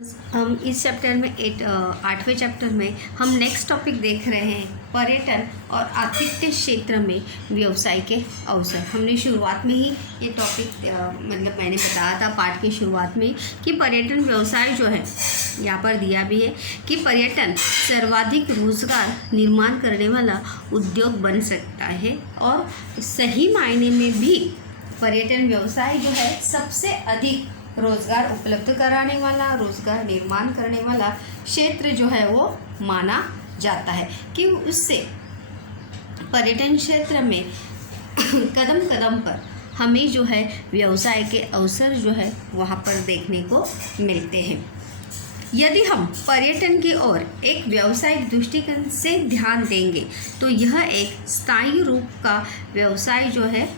हम इस चैप्टर में 8वें चैप्टर में हम नेक्स्ट टॉपिक देख रहे हैं पर्यटन और आतिथ्य क्षेत्र में व्यवसाय के अवसर। हमने शुरुआत में ही ये टॉपिक मैंने बताया था पाठ की शुरुआत में कि पर्यटन व्यवसाय जो है यहाँ पर दिया भी है कि पर्यटन सर्वाधिक रोजगार निर्माण करने वाला उद्योग बन सकता है और सही मायने में भी पर्यटन व्यवसाय जो है सबसे अधिक रोज़गार उपलब्ध कराने वाला, रोज़गार निर्माण करने वाला क्षेत्र जो है वो माना जाता है कि उससे पर्यटन क्षेत्र में कदम कदम पर हमें जो है व्यवसाय के अवसर जो है वहाँ पर देखने को मिलते हैं। यदि हम पर्यटन की ओर एक व्यावसायिक दृष्टिकोण से ध्यान देंगे तो यह एक स्थायी रूप का व्यवसाय जो है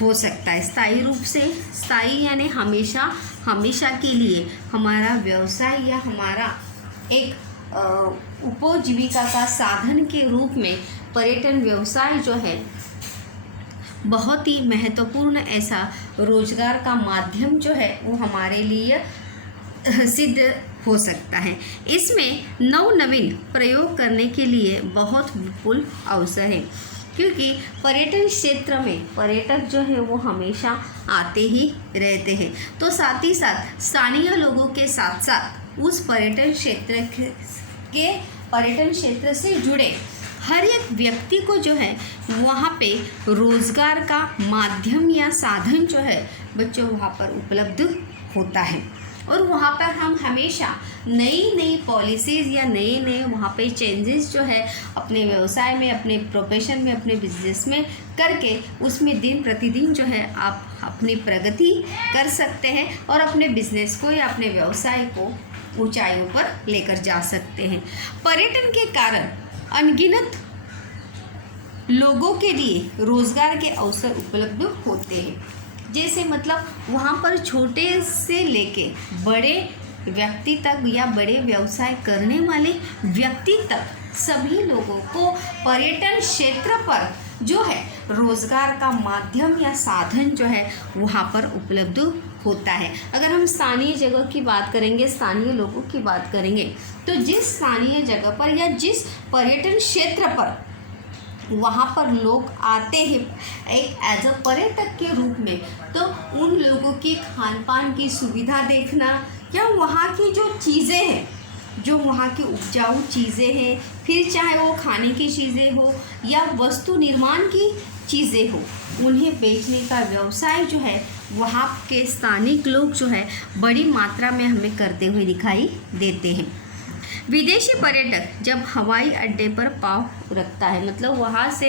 हो सकता है। स्थायी रूप से, स्थायी यानी हमेशा के लिए हमारा व्यवसाय या हमारा एक उपजीविका का साधन के रूप में पर्यटन व्यवसाय जो है बहुत ही महत्वपूर्ण ऐसा रोजगार का माध्यम जो है वो हमारे लिए सिद्ध हो सकता है। इसमें नवनवीन प्रयोग करने के लिए बहुत विपुल अवसर है क्योंकि पर्यटन क्षेत्र में पर्यटक जो है वो हमेशा आते ही रहते हैं। तो साथ ही साथ स्थानीय लोगों के साथ साथ उस पर्यटन क्षेत्र से जुड़े हर एक व्यक्ति को जो है वहाँ पे रोज़गार का माध्यम या साधन जो है बच्चों वहाँ पर उपलब्ध होता है और वहाँ पर हम हमेशा नई पॉलिसीज़ या नए वहाँ पे चेंजेस जो है अपने व्यवसाय में, अपने प्रोफेशन में, अपने बिजनेस में करके उसमें दिन प्रतिदिन जो है आप अपनी प्रगति कर सकते हैं और अपने बिजनेस को या अपने व्यवसाय को ऊंचाइयों पर लेकर जा सकते हैं। पर्यटन के कारण अनगिनत लोगों के लिए रोज़गार के अवसर उपलब्ध होते हैं। जैसे मतलब वहाँ पर छोटे से लेके बड़े व्यक्ति तक या बड़े व्यवसाय करने वाले व्यक्ति तक सभी लोगों को पर्यटन क्षेत्र पर जो है रोज़गार का माध्यम या साधन जो है वहाँ पर उपलब्ध होता है। अगर हम स्थानीय जगह की बात करेंगे, स्थानीय लोगों की बात करेंगे तो जिस स्थानीय जगह पर या जिस पर्यटन क्षेत्र पर वहाँ पर लोग आते हैं एक एज अ पर्यटक के रूप में, तो उन लोगों की खान पान की सुविधा देखना या वहाँ की जो चीज़ें हैं, जो वहाँ की उपजाऊ चीज़ें हैं, फिर चाहे वो खाने की चीज़ें हो या वस्तु निर्माण की चीज़ें हो, उन्हें बेचने का व्यवसाय जो है वहाँ के स्थानिक लोग जो है बड़ी मात्रा में हमें करते हुए दिखाई देते हैं। विदेशी पर्यटक जब हवाई अड्डे पर पाँव रखता है, मतलब वहाँ से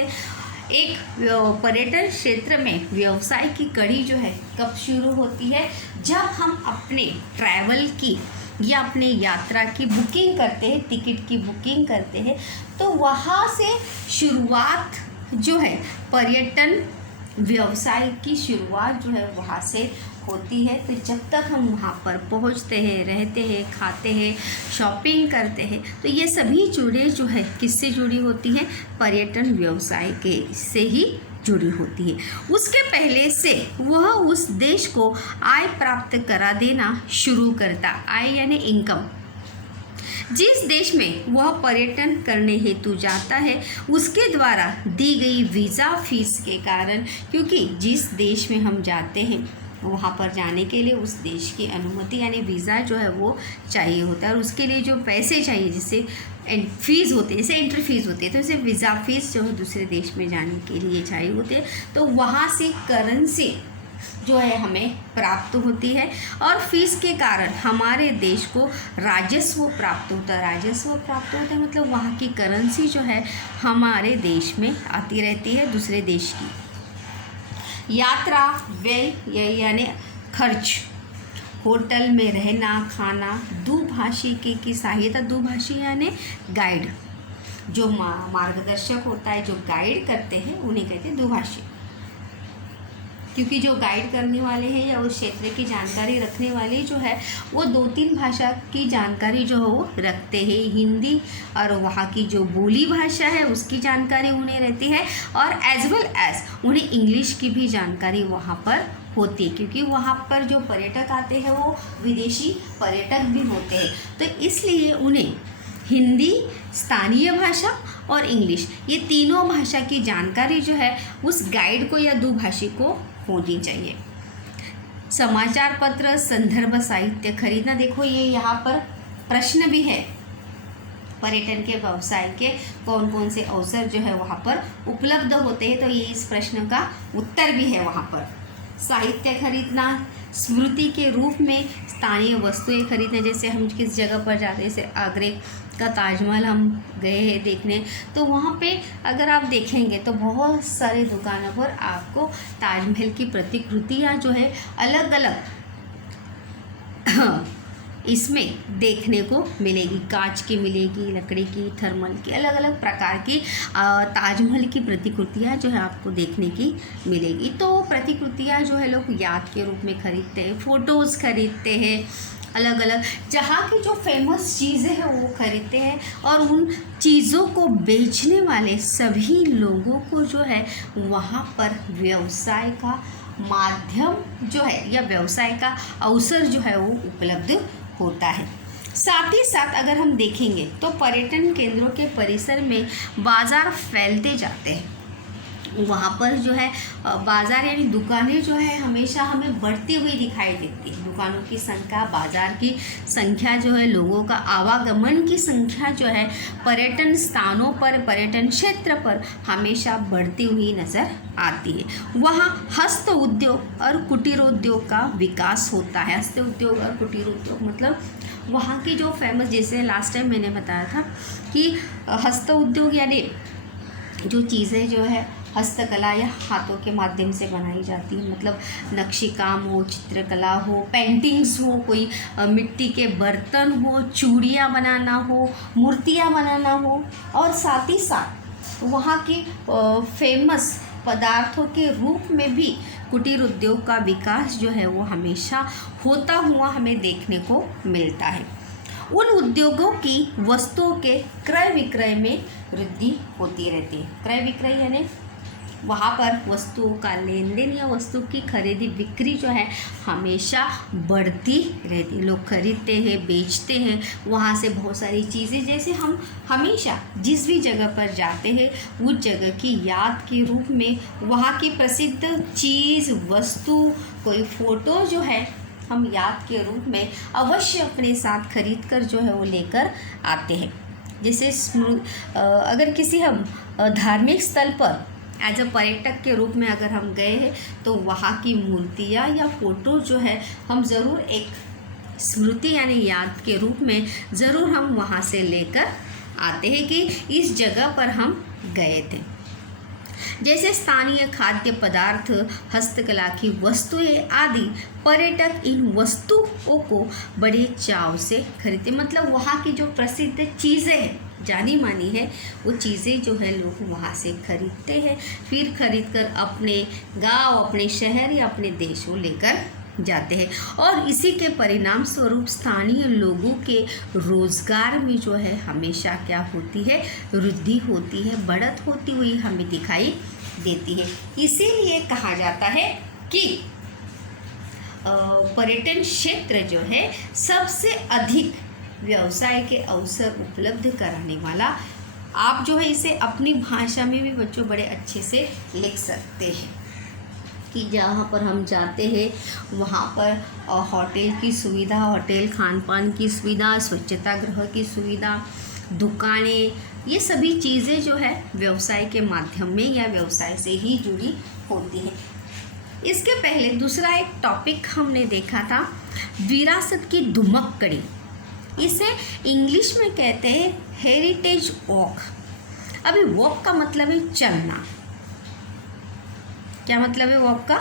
एक पर्यटन क्षेत्र में व्यवसाय की कड़ी जो है कब शुरू होती है, जब हम अपने ट्रैवल की या अपने यात्रा की बुकिंग करते हैं, टिकट की बुकिंग करते हैं, तो वहाँ से शुरुआत जो है पर्यटन व्यवसाय की शुरुआत जो है वहाँ से होती है। तो जब तक हम वहाँ पर पहुँचते हैं, रहते हैं, खाते हैं, शॉपिंग करते हैं, तो ये सभी चीज़ें जो है किससे जुड़ी होती हैं? पर्यटन व्यवसाय के से ही जुड़ी होती है। उसके पहले से वह उस देश को आय प्राप्त करा देना शुरू करता, आय यानी इनकम। जिस देश में वह पर्यटन करने हेतु जाता है उसके द्वारा दी गई वीज़ा फीस के कारण, क्योंकि जिस देश में हम जाते हैं वहाँ पर जाने के लिए उस देश की अनुमति यानी वीज़ा जो है वो चाहिए होता है और उसके लिए जो पैसे चाहिए जिससे फीस होते हैं, जैसे एंट्री फीस होती है, तो जैसे वीज़ा फीस जो है दूसरे देश में जाने के लिए चाहिए होते हैं, तो वहाँ से करेंसी जो है हमें प्राप्त होती है और फीस के कारण हमारे देश को राजस्व प्राप्त होता है। राजस्व प्राप्त होता है मतलब वहाँ की करेंसी जो है हमारे देश में आती रहती है दूसरे देश की। यात्रा व्यय यानी खर्च, होटल में रहना, खाना, दुभाषी की सहायता, दुभाषी यानी गाइड, जो मार्गदर्शक होता है, जो गाइड करते हैं उन्हें कहते हैं दुभाषी, क्योंकि जो गाइड करने वाले हैं या उस क्षेत्र की जानकारी रखने वाले जो है वो 2-3 भाषा की जानकारी जो है वो रखते हैं। हिंदी और वहाँ की जो बोली भाषा है उसकी जानकारी उन्हें रहती है और एज वेल एज उन्हें इंग्लिश की भी जानकारी वहाँ पर होती है, क्योंकि वहाँ पर जो पर्यटक आते हैं वो विदेशी पर्यटक भी होते हैं, तो इसलिए उन्हें हिंदी, स्थानीय भाषा और इंग्लिश, ये तीनों भाषा की जानकारी जो है उस गाइड को या दुभाषी को होनी चाहिए। समाचार पत्र, संदर्भ साहित्य खरीदना, देखो ये यहाँ पर प्रश्न भी है, पर्यटन के व्यवसाय के कौन कौन से अवसर जो है वहाँ पर उपलब्ध होते हैं, तो ये इस प्रश्न का उत्तर भी है वहाँ पर। साहित्य खरीदना, स्मृति के रूप में स्थानीय वस्तुएं खरीदना, जैसे हम किस जगह पर जाते हैं, जैसे आगरे का ताजमहल हम गए हैं देखने, तो वहाँ पे अगर आप देखेंगे तो बहुत सारे दुकानों पर आपको ताजमहल की प्रतिकृतियाँ जो है अलग अलग इसमें देखने को मिलेगी, कांच की मिलेगी, लकड़ी की, थर्मल की, अलग अलग प्रकार की ताजमहल की प्रतिकृतियाँ जो है आपको देखने की मिलेगी। तो प्रतिकृतियाँ जो है लोग याद के रूप में खरीदते हैं, फ़ोटोज़ खरीदते हैं, अलग अलग जहाँ की जो फेमस चीज़ें हैं वो खरीदते हैं, और उन चीज़ों को बेचने वाले सभी लोगों को जो है वहाँ पर व्यवसाय का माध्यम जो है या व्यवसाय का अवसर जो है वो उपलब्ध होता है। साथ ही साथ अगर हम देखेंगे तो पर्यटन केंद्रों के परिसर में बाज़ार फैलते जाते हैं, वहाँ पर जो है बाज़ार यानी दुकानें जो है हमेशा हमें बढ़ती हुई दिखाई देती है। दुकानों की संख्या, बाज़ार की संख्या जो है, लोगों का आवागमन की संख्या जो है पर्यटन स्थानों पर, पर्यटन क्षेत्र पर हमेशा बढ़ती हुई नज़र आती है। वहाँ हस्त उद्योग और कुटीर उद्योग का विकास होता है। हस्त उद्योग और कुटीर उद्योग मतलब वहाँ की जो फेमस, जैसे लास्ट टाइम मैंने बताया था कि हस्त उद्योग यानी जो चीज़ें जो है हस्तकला या हाथों के माध्यम से बनाई जाती है, मतलब नक्शी काम हो, चित्रकला हो, पेंटिंग्स हो, कोई मिट्टी के बर्तन हो, चूड़ियाँ बनाना हो, मूर्तियाँ बनाना हो, और साथ ही साथ वहाँ की फेमस पदार्थों के रूप में भी कुटीर उद्योग का विकास जो है वो हमेशा होता हुआ हमें देखने को मिलता है। उन उद्योगों की वस्तुओं के क्रय विक्रय में वृद्धि होती रहती है। क्रय विक्रय यानी वहाँ पर वस्तुओं का लेन देन या वस्तु की खरीदी बिक्री जो है हमेशा बढ़ती रहती है। लोग खरीदते हैं, बेचते हैं, वहाँ से बहुत सारी चीज़ें, जैसे हम हमेशा जिस भी जगह पर जाते हैं उस जगह की याद के रूप में वहाँ की प्रसिद्ध चीज़, वस्तु, कोई फ़ोटो जो है हम याद के रूप में अवश्य अपने साथ खरीद कर जो है वो लेकर आते हैं। जैसे अगर किसी हम धार्मिक स्थल पर एज अ पर्यटक के रूप में अगर हम गए हैं तो वहाँ की मूर्तियाँ या फ़ोटो जो है हम ज़रूर एक स्मृति यानी याद के रूप में ज़रूर हम वहाँ से लेकर आते हैं कि इस जगह पर हम गए थे। जैसे स्थानीय खाद्य पदार्थ, हस्तकला की वस्तुएं आदि, पर्यटक इन वस्तुओं को बड़े चाव से खरीदते, मतलब वहाँ की जो प्रसिद्ध चीज़ें हैं, जानी मानी है, वो चीज़ें जो है लोग वहाँ से खरीदते हैं, फिर खरीद कर अपने गांव, अपने शहर या अपने देश को लेकर जाते हैं, और इसी के परिणाम स्वरूप स्थानीय लोगों के रोज़गार में जो है हमेशा क्या होती है, वृद्धि होती है, बढ़त होती हुई हमें दिखाई देती है। इसीलिए कहा जाता है कि पर्यटन क्षेत्र जो है सबसे अधिक व्यवसाय के अवसर उपलब्ध कराने वाला। आप जो है इसे अपनी भाषा में भी बच्चों बड़े अच्छे से लिख सकते हैं कि जहाँ पर हम जाते हैं वहाँ पर होटल की सुविधा, होटल खान पान की सुविधा, स्वच्छता गृह की सुविधा, दुकानें, ये सभी चीज़ें जो है व्यवसाय के माध्यम में या व्यवसाय से ही जुड़ी होती हैं। इसके पहले दूसरा एक टॉपिक हमने देखा था, विरासत की धुमक्कड़ी। इसे इंग्लिश में कहते हैं हेरिटेज वॉक। अभी वॉक का मतलब है चलना। क्या मतलब है वॉक का?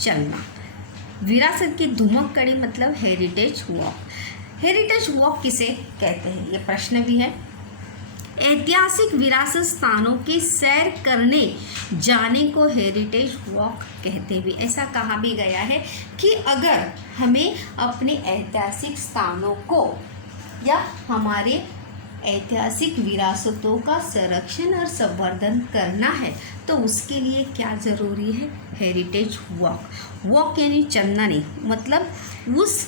चलना। विरासत की धुमक्कड़ी मतलब हेरिटेज वॉक। हेरिटेज वॉक किसे कहते हैं, ये प्रश्न भी है। ऐतिहासिक विरासत स्थानों की सैर करने जाने को हेरिटेज वॉक कहते भी। ऐसा कहा भी गया है कि अगर हमें अपने ऐतिहासिक स्थानों को या हमारे ऐतिहासिक विरासतों का संरक्षण और संवर्धन करना है तो उसके लिए क्या ज़रूरी है? Heritage walk. वॉक यानी चलना नहीं, मतलब उस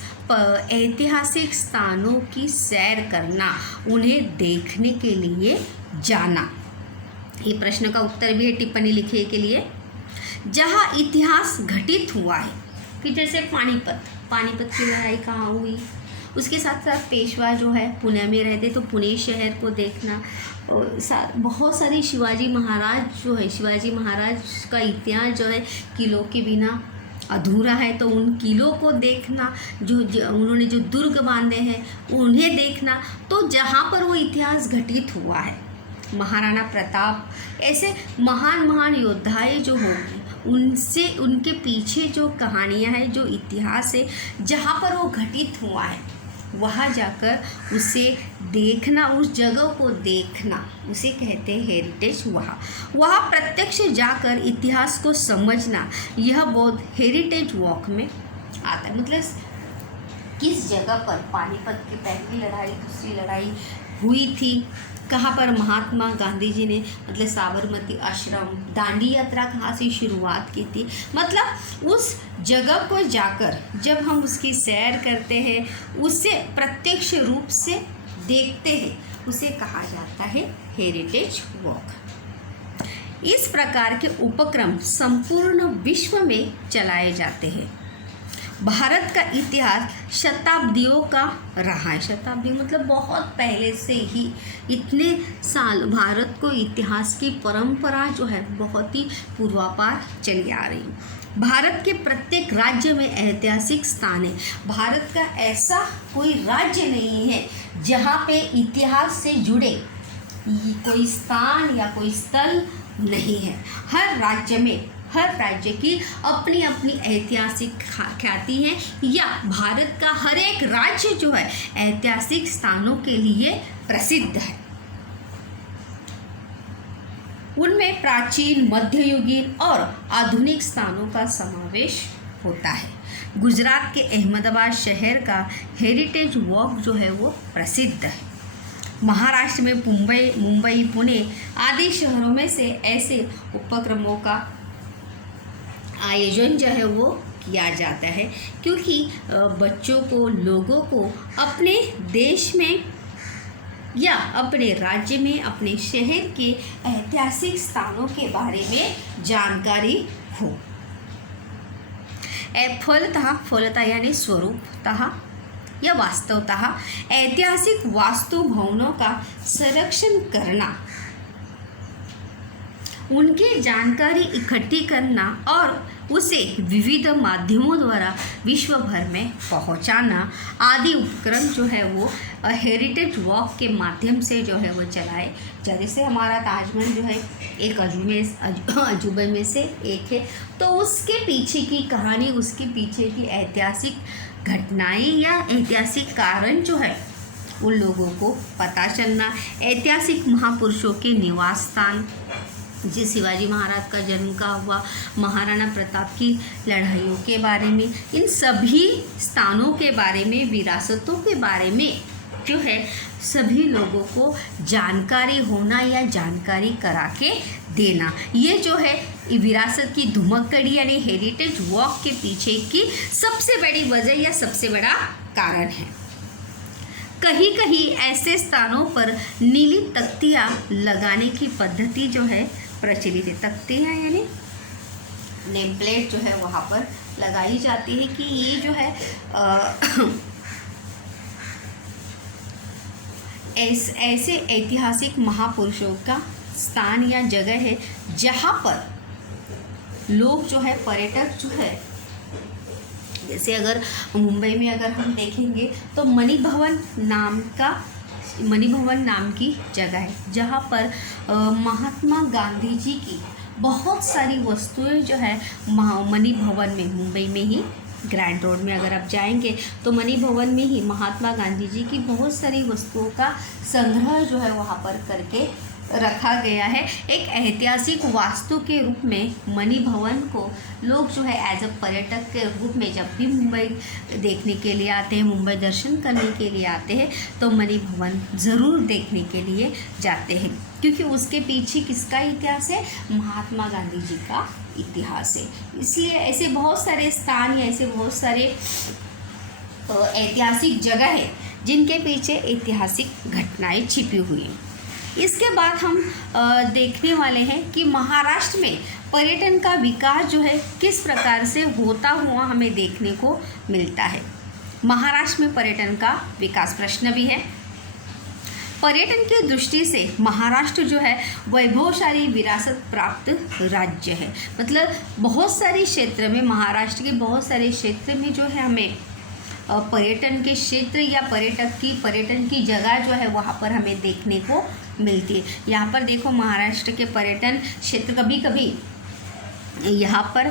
ऐतिहासिक स्थानों की सैर करना, उन्हें देखने के लिए जाना। ये प्रश्न का उत्तर भी है टिप्पणी लिखिए के लिए। जहाँ इतिहास घटित हुआ है कि जैसे पानीपत की लड़ाई कहाँ हुई, उसके साथ साथ पेशवा जो है पुणे में रहते तो पुणे शहर को देखना, बहुत सारी शिवाजी महाराज का इतिहास जो है किलों के बिना अधूरा है, तो उन किलों को देखना, जो उन्होंने जो दुर्ग बांधे हैं उन्हें देखना। तो जहाँ पर वो इतिहास घटित हुआ है, महाराणा प्रताप, ऐसे महान योद्धाएं जो होंगे, उनसे उनके पीछे जो कहानियाँ हैं, जो इतिहास है, जहाँ पर वो घटित हुआ है, वहाँ जाकर उसे देखना, उस जगह को देखना, उसे कहते हैं हेरिटेज। वहाँ प्रत्यक्ष जाकर इतिहास को समझना, यह बहुत हेरिटेज वॉक में आता है। मतलब किस जगह पर पानीपत की पहली लड़ाई, दूसरी लड़ाई हुई थी, कहाँ पर महात्मा गांधी जी ने मतलब साबरमती आश्रम, दांडी यात्रा कहाँ से शुरुआत की थी, मतलब उस जगह को जाकर जब हम उसकी सैर करते हैं, उसे प्रत्यक्ष रूप से देखते हैं, उसे कहा जाता है हेरिटेज वॉक। इस प्रकार के उपक्रम संपूर्ण विश्व में चलाए जाते हैं। भारत का इतिहास शताब्दियों का रहा है। शताब्दी मतलब बहुत पहले से ही, इतने साल भारत को इतिहास की परंपरा जो है बहुत ही पूर्वापार चली आ रही है। भारत के प्रत्येक राज्य में ऐतिहासिक स्थान है। भारत का ऐसा कोई राज्य नहीं है जहाँ पे इतिहास से जुड़े कोई स्थान या कोई स्थल नहीं है। हर राज्य की अपनी अपनी ऐतिहासिक ख्याति है, या भारत का हर एक राज्य जो है ऐतिहासिक स्थानों के लिए प्रसिद्ध है। उनमें प्राचीन, मध्ययुगीन और आधुनिक स्थानों का समावेश होता है। गुजरात के अहमदाबाद शहर का हेरिटेज वॉक जो है वो प्रसिद्ध है। महाराष्ट्र में मुंबई, पुणे आदि शहरों में से ऐसे उपक्रमों का आयोजन जो है वो किया जाता है, क्योंकि बच्चों को, लोगों को अपने देश में या अपने राज्य में, अपने शहर के ऐतिहासिक स्थानों के बारे में जानकारी हो। फलतः यानी स्वरूपतः या वास्तवतः ऐतिहासिक वास्तु भवनों का संरक्षण करना, उनकी जानकारी इकट्ठी करना और उसे विविध माध्यमों द्वारा विश्व भर में पहुंचाना आदि उपक्रम जो है वो हेरिटेज वॉक के माध्यम से जो है वो चलाए। जैसे हमारा ताजमहल जो है एक अजूबे में से एक है, तो उसके पीछे की कहानी, उसके पीछे की ऐतिहासिक घटनाएं या ऐतिहासिक कारण जो है उन लोगों को पता चलना। ऐतिहासिक महापुरुषों के निवास स्थान, जैसे शिवाजी महाराज का जन्म का हुआ, महाराणा प्रताप की लड़ाइयों के बारे में, इन सभी स्थानों के बारे में, विरासतों के बारे में जो है सभी लोगों को जानकारी होना या जानकारी करा के देना, ये जो है विरासत की धुमक्कड़ी यानी हेरिटेज वॉक के पीछे की सबसे बड़ी वजह या सबसे बड़ा कारण है। कहीं कहीं ऐसे स्थानों पर नीली तख्तियाँ लगाने की पद्धति जो है प्रचलित है। तख्तियाँ यानी नेम प्लेट जो है वहाँ पर लगाई जाती है कि ये जो है ऐसे ऐतिहासिक महापुरुषों का स्थान या जगह है जहाँ पर लोग जो है, पर्यटक जो है, जैसे अगर मुंबई में अगर हम देखेंगे तो मणिभवन नाम की जगह है जहाँ पर महात्मा गांधी जी की बहुत सारी वस्तुएं जो है मणिभवन में, मुंबई में ही ग्रैंड रोड में अगर आप जाएंगे तो मणिभवन में ही महात्मा गांधी जी की बहुत सारी वस्तुओं का संग्रह जो है वहाँ पर करके रखा गया है। एक ऐतिहासिक वास्तु के रूप में मणि भवन को लोग जो है एज अ पर्यटक के रूप में जब भी मुंबई देखने के लिए आते हैं, मुंबई दर्शन करने के लिए आते हैं, तो मणि भवन ज़रूर देखने के लिए जाते हैं, क्योंकि उसके पीछे किसका इतिहास है? महात्मा गांधी जी का इतिहास है। इसलिए ऐसे बहुत सारे स्थान या ऐसे बहुत सारे ऐतिहासिक जगह है जिनके पीछे ऐतिहासिक घटनाएं छिपी हुई हैं। इसके बाद हम देखने वाले हैं कि महाराष्ट्र में पर्यटन का विकास जो है किस प्रकार से होता हुआ हमें देखने को मिलता है। महाराष्ट्र में पर्यटन का विकास प्रश्न भी है। पर्यटन की दृष्टि से महाराष्ट्र जो है वैभवशाली विरासत प्राप्त राज्य है। मतलब बहुत सारे क्षेत्र में, महाराष्ट्र के बहुत सारे क्षेत्र में जो है हमें पर्यटन के क्षेत्र या पर्यटन की जगह जो है वहाँ पर हमें देखने को मिलती है। यहाँ पर देखो महाराष्ट्र के पर्यटन क्षेत्र, कभी कभी यहाँ पर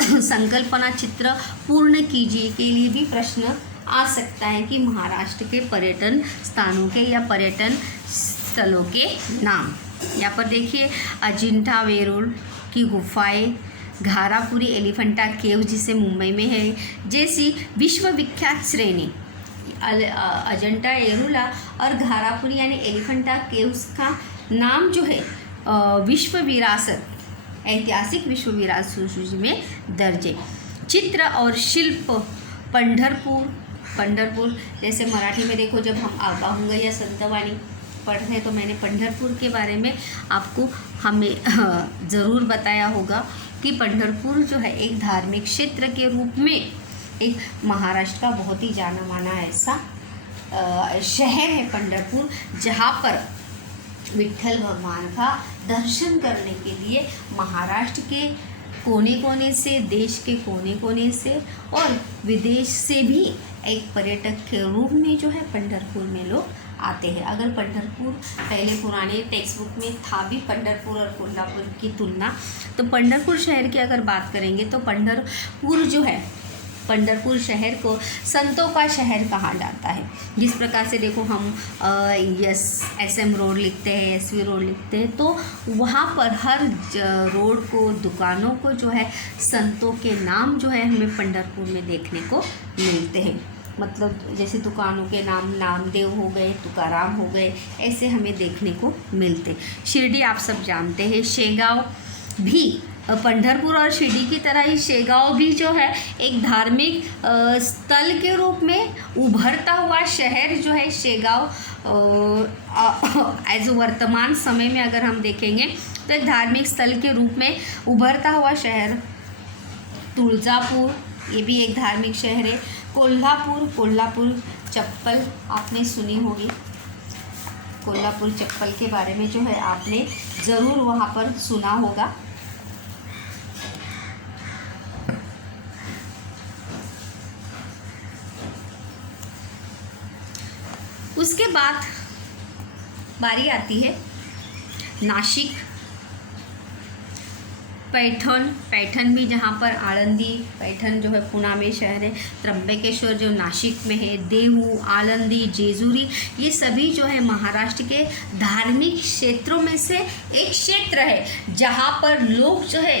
संकल्पना चित्र पूर्ण कीजिए के लिए भी प्रश्न आ सकता है कि महाराष्ट्र के पर्यटन स्थानों के या पर्यटन स्थलों के नाम। यहाँ पर देखिए अजिंठा वेरूळ की गुफाएं, घारापुरी एलिफेंटा केव जिसे मुंबई में है, जैसी विश्वविख्यात श्रेणी अजंता एरोला और घारापुरी यानी एलिफेंटा केव्स का नाम जो है विश्व विरासत, ऐतिहासिक विश्व विरासत सूची में दर्ज है। चित्र और शिल्प पंढरपुर जैसे मराठी में देखो, जब हम आबाहुंगा या संतवाणी पढ़ते हैं तो मैंने पंढरपुर के बारे में आपको हमें ज़रूर बताया होगा कि पंढरपुर जो है एक धार्मिक क्षेत्र के रूप में एक महाराष्ट्र का बहुत ही जाना माना ऐसा शहर है पंढरपुर, जहाँ पर विट्ठल भगवान का दर्शन करने के लिए महाराष्ट्र के कोने कोने से, देश के कोने कोने से और विदेश से भी एक पर्यटक के रूप में जो है पंढरपुर में लोग आते हैं। अगर पंढरपुर पहले पुराने टेक्स्ट बुक में था भी पंढरपुर और कोल्हापुर की तुलना, तो पंढरपुर शहर की अगर बात करेंगे तो पंढरपुर जो है, पंढरपुर शहर को संतों का शहर कहा जाता है। जिस प्रकार से देखो हम SM रोड लिखते हैं, SV रोड लिखते हैं, तो वहाँ पर हर रोड को, दुकानों को जो है संतों के नाम जो है हमें पंढरपुर में देखने को मिलते हैं। मतलब जैसे दुकानों के नाम नामदेव हो गए, तुकाराम हो गए, ऐसे हमें देखने को मिलते। शिरडी आप सब जानते हैं, शेगांव भी पंढरपुर और शिरडी की तरह ही शेगांव भी जो है एक धार्मिक स्थल के रूप में उभरता हुआ शहर जो है शेगांव, एज वर्तमान समय में अगर हम देखेंगे तो एक धार्मिक स्थल के रूप में उभरता हुआ शहर। तुळजापुर, ये भी एक धार्मिक शहर है। कोल्हापुर चप्पल आपने सुनी होगी, कोल्हापुर चप्पल के बारे में जो है आपने ज़रूर वहाँ पर सुना होगा। उसके बाद बारी आती है नासिक, पैठन भी, जहाँ पर आळंदी, पैठन जो है पुणे में शहर है, त्र्यंबकेश्वर जो नासिक में है, देहू, आळंदी, जेजुरी, ये सभी जो है महाराष्ट्र के धार्मिक क्षेत्रों में से एक क्षेत्र है, जहाँ पर लोग जो है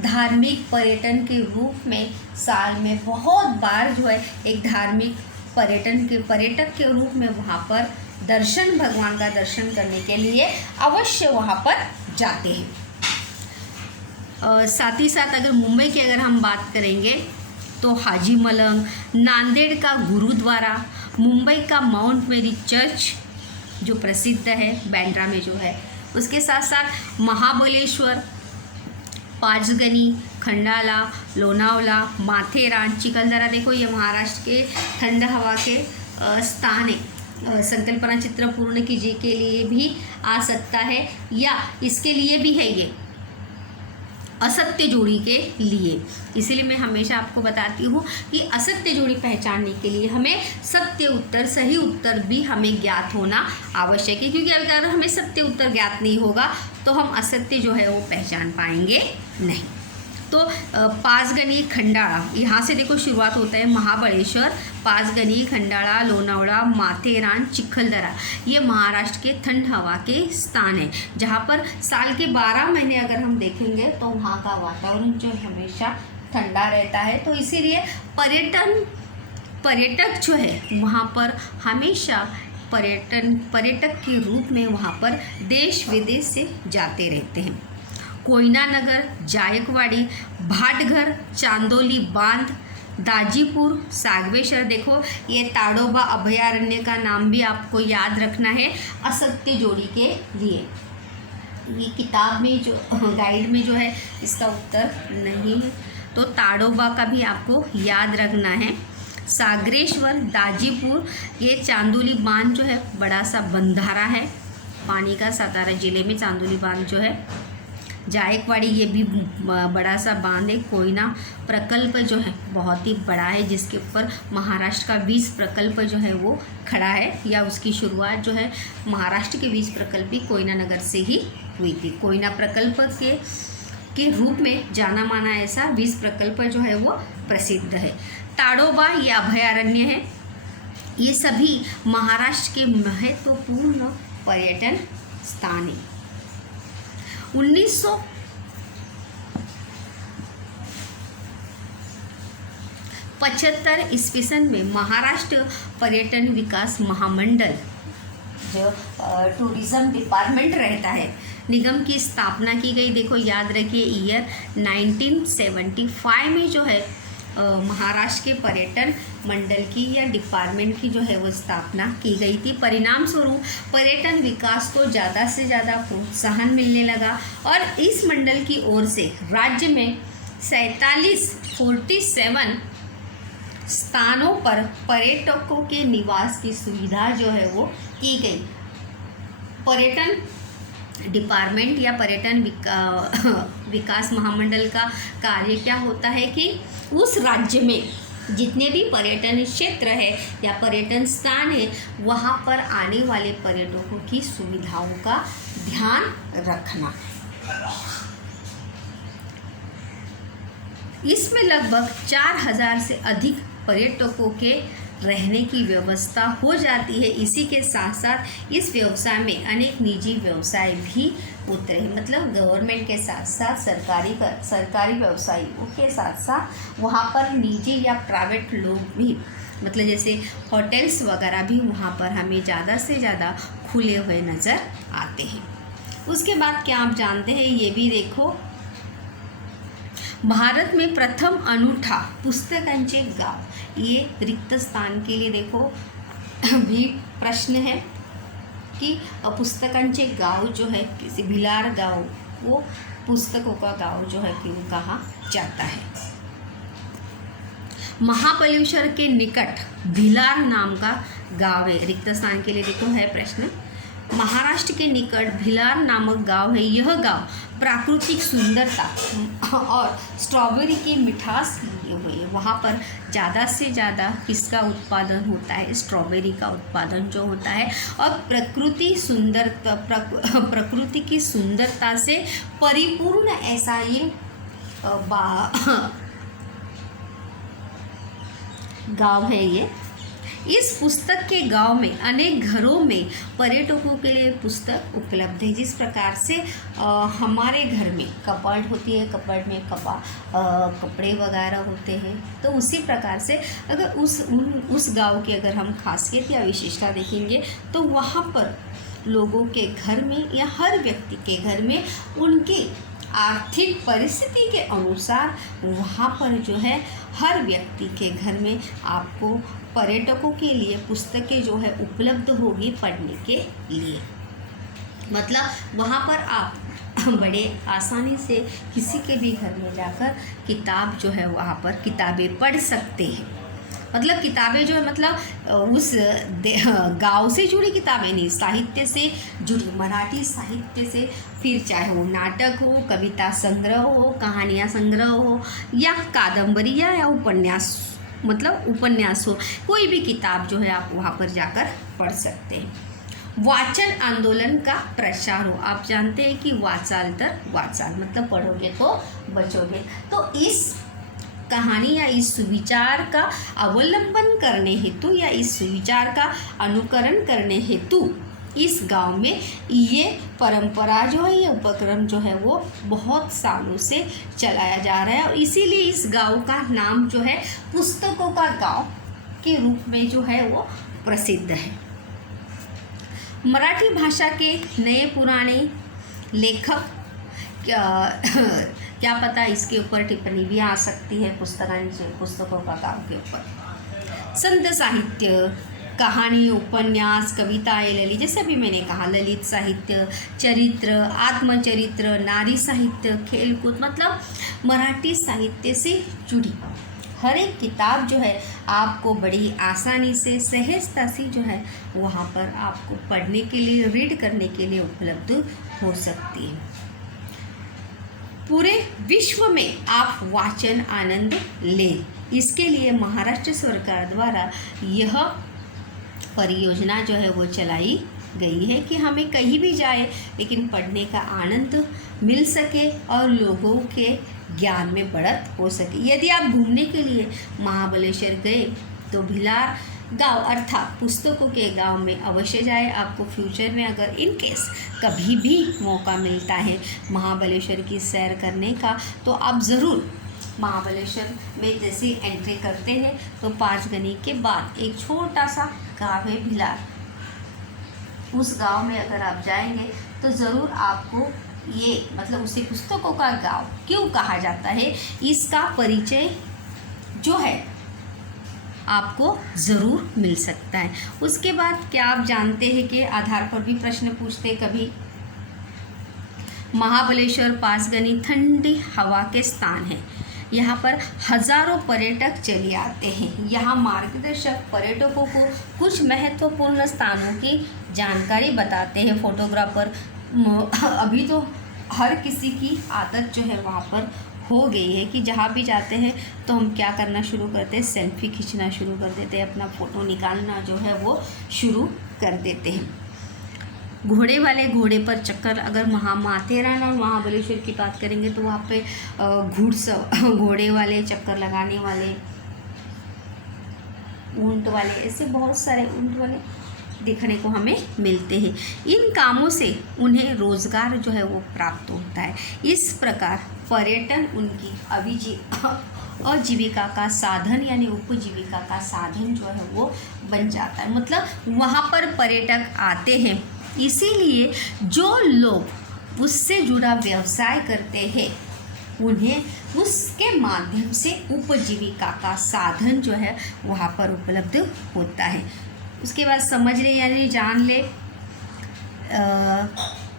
धार्मिक पर्यटन के रूप में साल में बहुत बार जो है एक धार्मिक पर्यटक के रूप में वहाँ पर भगवान का दर्शन करने के लिए अवश्य वहाँ पर जाते हैं। साथ ही साथ अगर मुंबई की अगर हम बात करेंगे तो हाजी मलंग, नांदेड़ का गुरुद्वारा, मुंबई का माउंट मेरी चर्च जो प्रसिद्ध है बांद्रा में जो है, उसके साथ साथ महाबलेश्वर, पाचगणी, खंडाला, लोनावला, माथेरान, चिखलदरा, देखो ये महाराष्ट्र के ठंड हवा के स्थान है। संकल्पना चित्र पूर्ण कीजिए के लिए भी आ सकता है, या इसके लिए भी है ये असत्य जोड़ी के लिए। इसीलिए मैं हमेशा आपको बताती हूँ कि असत्य जोड़ी पहचानने के लिए हमें सत्य उत्तर, सही उत्तर भी हमें ज्ञात होना आवश्यक है, क्योंकि अगर हमें सत्य उत्तर ज्ञात नहीं होगा तो हम असत्य जो है वो पहचान पाएंगे नहीं। तो पाचगणी, खंडाळा, यहाँ से देखो शुरुआत होता है महाबळेश्वर, पाचगणी, खंडाळा, लोनावड़ा, माथेरान, चिखलदरा, ये महाराष्ट्र के ठंड हवा के स्थान है जहाँ पर साल के 12 महीने अगर हम देखेंगे तो वहाँ का वातावरण जो हमेशा ठंडा रहता है। तो इसीलिए पर्यटक जो है वहाँ पर हमेशा पर्यटक के रूप में वहाँ पर देश विदेश से जाते रहते हैं। कोयना नगर, जायकवाड़ी, भाटघर, चांदोली बांध, दाजीपुर, सागवेश्वर, देखो ये ताडोबा अभयारण्य का नाम भी आपको याद रखना है असत्य जोड़ी के लिए। ये किताब में जो गाइड में जो है इसका उत्तर नहीं है, तो ताडोबा का भी आपको याद रखना है। सागरेश्वर, दाजीपुर, ये चांदोली बांध जो है बड़ा सा बंधारा है पानी का, सातारा जिले में चांदोली बांध जो है। जायकवाड़ी, ये भी बड़ा सा बांध है। कोयना प्रकल्प जो है बहुत ही बड़ा है जिसके ऊपर महाराष्ट्र का 20 प्रकल्प जो है वो खड़ा है, या उसकी शुरुआत जो है महाराष्ट्र के 20 प्रकल्प भी कोयना नगर से ही हुई थी। कोयना प्रकल्प के रूप में जाना माना ऐसा 20 प्रकल्प जो है वो प्रसिद्ध है। ताडोबा ये अभयारण्य है। ये सभी महाराष्ट्र के महत्वपूर्ण पर्यटन स्थान है। 1975 ईस्वी सन में महाराष्ट्र पर्यटन विकास महामंडल, जो टूरिज्म डिपार्टमेंट रहता है, निगम की स्थापना की गई। देखो याद रखिए ईयर 1975 में जो है महाराष्ट्र के पर्यटन मंडल की या डिपार्टमेंट की जो है वो स्थापना की गई थी। परिणाम स्वरूप पर्यटन विकास को ज़्यादा से ज़्यादा प्रोत्साहन मिलने लगा और इस मंडल की ओर से राज्य में 47 स्थानों पर पर्यटकों के निवास की सुविधा जो है वो की गई। पर्यटन डिपार्टमेंट या पर्यटन विकास महामंडल का कार्य क्या होता है कि उस राज्य में जितने भी पर्यटन क्षेत्र है या पर्यटन स्थान है वहाँ पर आने वाले पर्यटकों की सुविधाओं का ध्यान रखना। इसमें लगभग 4000 से अधिक पर्यटकों के रहने की व्यवस्था हो जाती है। इसी के साथ साथ इस व्यवसाय में अनेक निजी व्यवसाय भी उतरे, मतलब गवर्नमेंट के साथ साथ सरकारी व्यवसायियों के साथ साथ वहाँ पर निजी या प्राइवेट लोग भी, मतलब जैसे होटल्स वगैरह भी वहाँ पर हमें ज़्यादा से ज़्यादा खुले हुए नज़र आते हैं। उसके बाद क्या आप जानते हैं, ये भी देखो, भारत में प्रथम अनूठा पुस्तकांचे गाव, ये रिक्त स्थान के लिए देखो भी प्रश्न है कि पुस्तकांचे गाव जो है किसी भिलार गाँव, वो पुस्तकों का गाँव जो है क्यों कहा जाता है। महाबलेश्वर के निकट भिलार नाम का गाँव है, रिक्त स्थान के लिए देखो है प्रश्न। महाराष्ट्र के निकट भिलार नामक गांव है। यह गांव प्राकृतिक सुंदरता और स्ट्रॉबेरी की मिठास लिए हुए है। वहाँ पर ज़्यादा से ज़्यादा किसका उत्पादन होता है, स्ट्रॉबेरी का उत्पादन जो होता है। और प्रकृति की सुंदरता से परिपूर्ण ऐसा ये गांव है ये। इस पुस्तक के गांव में अनेक घरों में पर्यटकों के लिए पुस्तक उपलब्ध है। जिस प्रकार से हमारे घर में कपबोर्ड होती है, कपबोर्ड में कपड़े वगैरह होते हैं, तो उसी प्रकार से अगर उस गांव की अगर हम खासियत या विशेषता देखेंगे तो वहाँ पर लोगों के घर में या हर व्यक्ति के घर में उनकी आर्थिक परिस्थिति के अनुसार वहाँ पर जो है हर व्यक्ति के घर में आपको पर्यटकों के लिए पुस्तकें जो है उपलब्ध होगी पढ़ने के लिए। मतलब वहाँ पर आप बड़े आसानी से किसी के भी घर में जाकर किताब जो है वहाँ पर किताबें पढ़ सकते हैं। मतलब किताबें जो है मतलब उस गांव से जुड़ी किताबें नहीं, साहित्य से जुड़ी, मराठी साहित्य से, फिर चाहे वो नाटक हो, कविता संग्रह हो, कहानियाँ संग्रह हो या कादम्बरियाँ या उपन्यास, मतलब उपन्यास हो, कोई भी किताब जो है आप वहाँ पर जाकर पढ़ सकते हैं। वाचन आंदोलन का प्रचार हो। आप जानते हैं कि वाचाल तर वाचाल मतलब पढ़ोगे तो बचोगे। तो इस कहानी या इस सुविचार का अवलंबन करने हेतु या इस सुविचार का अनुकरण करने हेतु इस गांव में ये परंपरा जो है, ये उपक्रम जो है वो बहुत सालों से चलाया जा रहा है और इसीलिए इस गांव का नाम जो है पुस्तकों का गांव के रूप में जो है वो प्रसिद्ध है। मराठी भाषा के नए पुराने लेखक क्या पता इसके ऊपर टिप्पणी भी आ सकती है पुस्तकों का गांव के ऊपर। संत साहित्य, कहानी, उपन्यास, कविताएं, ललित, जैसे अभी मैंने कहा ललित साहित्य, चरित्र, आत्मचरित्र, नारी साहित्य, खेलकूद, मतलब मराठी साहित्य से जुड़ी हर एक किताब जो है आपको बड़ी आसानी से, सहजता से जो है वहाँ पर आपको पढ़ने के लिए, रीड करने के लिए उपलब्ध हो सकती है। पूरे विश्व में आप वाचन आनंद लें, इसके लिए महाराष्ट्र सरकार द्वारा यह परियोजना जो है वो चलाई गई है कि हमें कहीं भी जाए लेकिन पढ़ने का आनंद मिल सके और लोगों के ज्ञान में बढ़त हो सके। यदि आप घूमने के लिए महाबलेश्वर गए तो भिलार गांव अर्थात पुस्तकों के गांव में अवश्य जाए। आपको फ्यूचर में अगर इन केस कभी भी मौका मिलता है महाबलेश्वर की सैर करने का तो आप ज़रूर महाबलेश्वर में जैसे एंट्री करते हैं तो 5 गनी के बाद एक छोटा सा गाँव है भिलार, उस गांव में अगर आप जाएंगे तो ज़रूर आपको ये मतलब उसे पुस्तकों का गांव क्यों कहा जाता है इसका परिचय जो है आपको ज़रूर मिल सकता है। उसके बाद क्या आप जानते हैं कि आधार पर भी प्रश्न पूछते कभी, महाबलेश्वर 5 गनी ठंडी हवा के स्थान है, यहाँ पर हज़ारों पर्यटक चले आते हैं। यहाँ मार्गदर्शक पर्यटकों को कुछ महत्वपूर्ण स्थानों की जानकारी बताते हैं। फोटोग्राफर अभी तो हर किसी की आदत जो है वहाँ पर हो गई है कि जहाँ भी जाते हैं तो हम क्या करना शुरू करते हैं, सेल्फी खींचना शुरू कर देते हैं, अपना फ़ोटो निकालना जो है वो शुरू कर देते हैं। घोड़े वाले घोड़े पर चक्कर, अगर माथेरान और महाबलेश्वर की बात करेंगे तो वहाँ पे घोड़े वाले चक्कर लगाने वाले, ऊंट वाले, ऐसे बहुत सारे ऊंट वाले देखने को हमें मिलते हैं। इन कामों से उन्हें रोज़गार जो है वो प्राप्त होता है। इस प्रकार पर्यटन उनकी आजीविका का साधन यानी उपजीविका का साधन जो है वो बन जाता है। मतलब वहाँ पर पर्यटक आते हैं, इसीलिए जो लोग उससे जुड़ा व्यवसाय करते हैं उन्हें उसके माध्यम से उपजीविका का साधन जो है वहाँ पर उपलब्ध होता है। उसके बाद समझ ले यानी जान ले,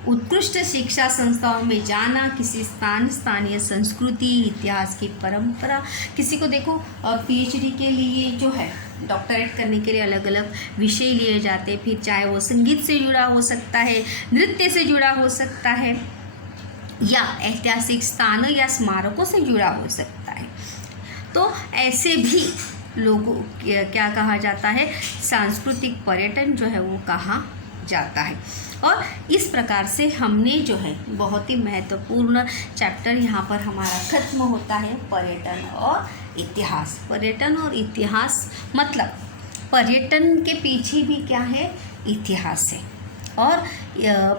उत्कृष्ट शिक्षा संस्थाओं में जाना, किसी स्थानीय संस्कृति, इतिहास की परंपरा, किसी को देखो पीएचडी के लिए जो है डॉक्टरेट करने के लिए अलग अलग विषय लिए जाते हैं, फिर चाहे वो संगीत से जुड़ा हो सकता है, नृत्य से जुड़ा हो सकता है या ऐतिहासिक स्थानों या स्मारकों से जुड़ा हो सकता है। तो ऐसे भी लोगों क्या कहा जाता है, सांस्कृतिक पर्यटन जो है वो कहा जाता है। और इस प्रकार से हमने जो है बहुत ही महत्वपूर्ण चैप्टर यहाँ पर हमारा ख़त्म होता है, पर्यटन और इतिहास। पर्यटन और इतिहास मतलब पर्यटन के पीछे भी क्या है, इतिहास है। और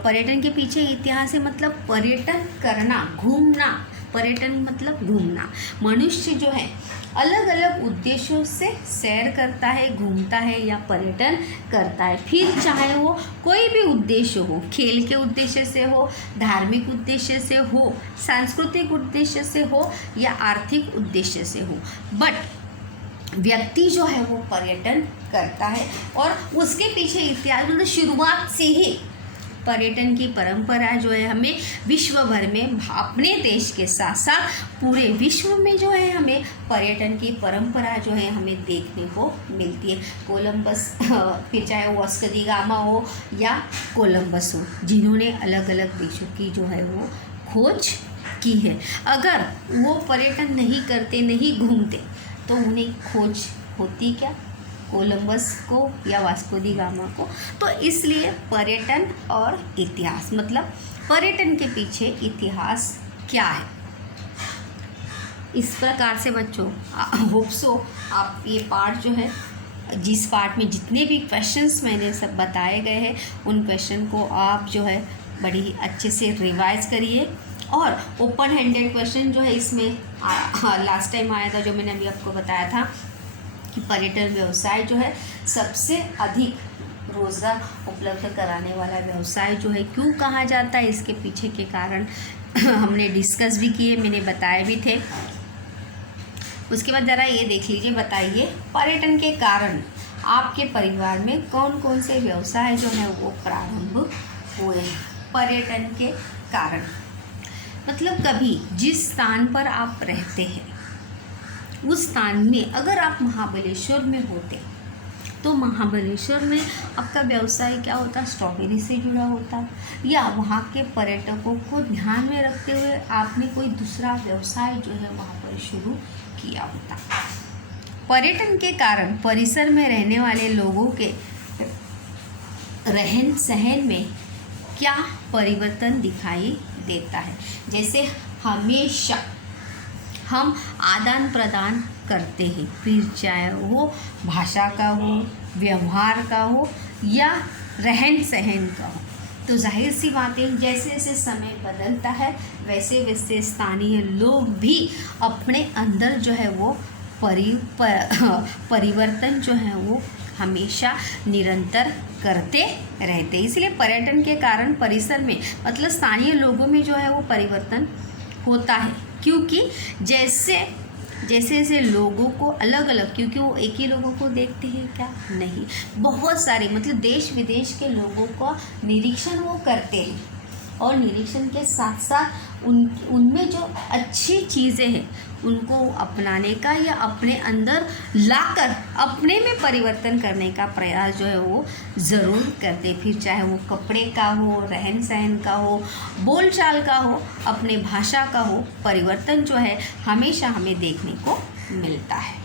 पर्यटन के पीछे इतिहास है मतलब पर्यटन करना, घूमना। पर्यटन मतलब घूमना। मनुष्य जो है अलग अलग उद्देश्यों से सैर करता है, घूमता है या पर्यटन करता है, फिर चाहे वो कोई भी उद्देश्य हो, खेल के उद्देश्य से हो, धार्मिक उद्देश्य से हो, सांस्कृतिक उद्देश्य से हो या आर्थिक उद्देश्य से हो, बट व्यक्ति जो है वो पर्यटन करता है। और उसके पीछे इतिहास मतलब शुरुआत से ही पर्यटन की परंपरा जो है हमें विश्व भर में, अपने देश के साथ साथ पूरे विश्व में जो है हमें पर्यटन की परंपरा जो है हमें देखने को मिलती है। कोलंबस, फिर चाहे वास्को डी गामा हो या कोलंबस हो, जिन्होंने अलग अलग देशों की जो है वो खोज की है। अगर वो पर्यटन नहीं करते, नहीं घूमते तो उन्हें खोज होती क्या? कोलंबस को या वास्को डी गामा को। तो इसलिए पर्यटन और इतिहास, मतलब पर्यटन के पीछे इतिहास क्या है। इस प्रकार से बच्चों होप सो आप ये पार्ट जो है, जिस पार्ट में जितने भी क्वेश्चंस मैंने सब बताए गए हैं उन क्वेश्चन को आप जो है बड़ी ही अच्छे से रिवाइज करिए। और ओपन हैंडेड क्वेश्चन जो है इसमें लास्ट टाइम आया था, जो मैंने अभी आपको बताया था कि पर्यटन व्यवसाय जो है सबसे अधिक रोज़गार उपलब्ध कराने वाला व्यवसाय जो है क्यों कहा जाता है, इसके पीछे के कारण हमने डिस्कस भी किए, मैंने बताए भी थे। उसके बाद ज़रा ये देख लीजिए, बताइए पर्यटन के कारण आपके परिवार में कौन कौन से व्यवसाय जो है वो प्रारंभ हुए हैं। पर्यटन के कारण मतलब कभी जिस स्थान पर आप रहते हैं उस स्थान में अगर आप महाबलेश्वर में होते तो महाबलेश्वर में आपका व्यवसाय क्या होता, स्ट्रॉबेरी से जुड़ा होता, या वहाँ के पर्यटकों को ध्यान में रखते हुए आपने कोई दूसरा व्यवसाय जो है वहाँ पर शुरू किया होता। पर्यटन के कारण परिसर में रहने वाले लोगों के रहन सहन में क्या परिवर्तन दिखाई देता है। जैसे हमेशा हम आदान प्रदान करते हैं, फिर चाहे वो भाषा का हो, व्यवहार का हो या रहन सहन का हो, तो जाहिर सी बात है जैसे जैसे समय बदलता है वैसे वैसे स्थानीय लोग भी अपने अंदर जो है वो परिवर्तन जो है वो हमेशा निरंतर करते रहते। इसलिए पर्यटन के कारण परिसर में मतलब स्थानीय लोगों में जो है वो परिवर्तन होता है, क्योंकि जैसे जैसे लोगों को अलग अलग, क्योंकि वो एक ही लोगों को देखते हैं क्या, नहीं, बहुत सारे मतलब देश विदेश के लोगों का निरीक्षण वो करते हैं और निरीक्षण के साथ साथ उनमें जो अच्छी चीज़ें हैं उनको अपनाने का या अपने अंदर लाकर अपने में परिवर्तन करने का प्रयास जो है वो ज़रूर करते। फिर चाहे वो कपड़े का हो, रहन सहन का हो, बोलचाल का हो, अपने भाषा का हो, परिवर्तन जो है हमेशा हमें देखने को मिलता है।